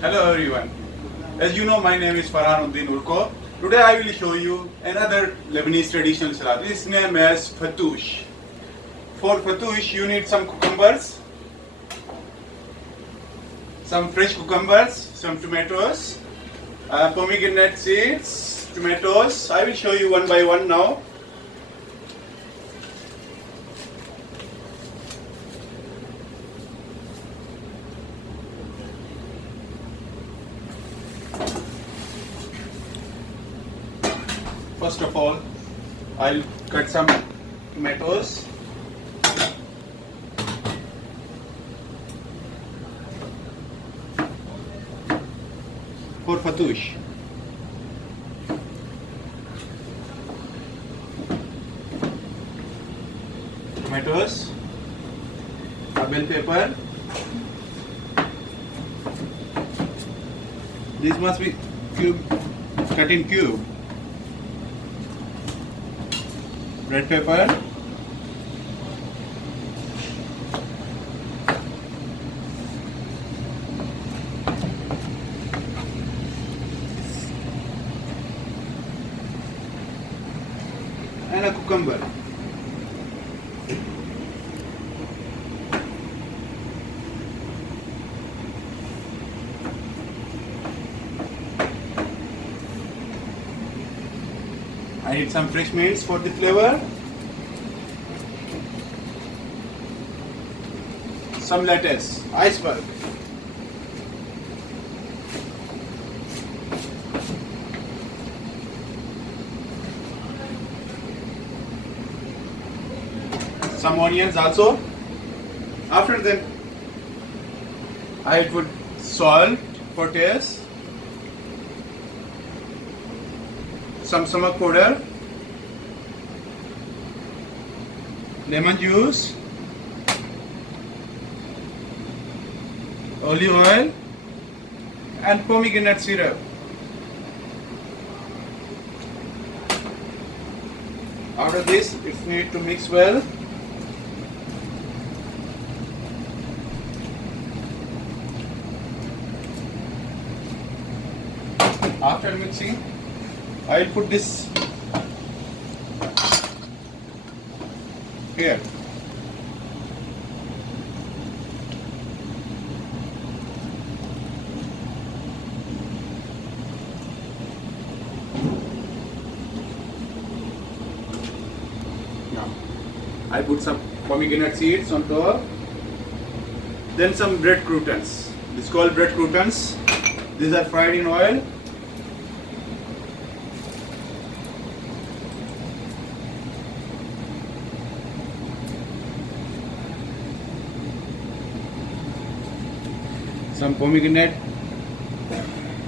Hello everyone. As you know, my name is urkoz. Today I will show you another Lebanese traditional salad. It's named as fattoush. For fattoush, you need some cucumbers, some fresh cucumbers, some tomatoes, pomegranate seeds, tomatoes. I will show you one by one now. First of all, I'll cut some tomatoes. For fattoush. Tomatoes, a bell pepper. This must be cut in cube. Red pepper, and a cucumber. I need some fresh mints for the flavor. Some lettuce, iceberg. Some onions also. After that, I put salt for taste. Some stomach powder, lemon juice, olive oil, and pomegranate syrup. After this, it needs to mix well. After mixing, I will put this here. Now, I put some pomegranate seeds on top. Then some bread croutons. This is called bread croutons. These are fried in oil. Some pomegranate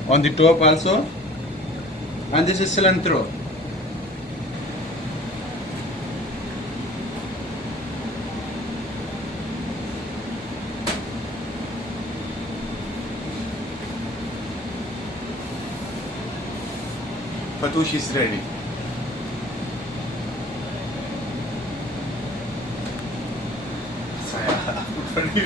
on the top also, and this is cilantro. Fattoush is ready.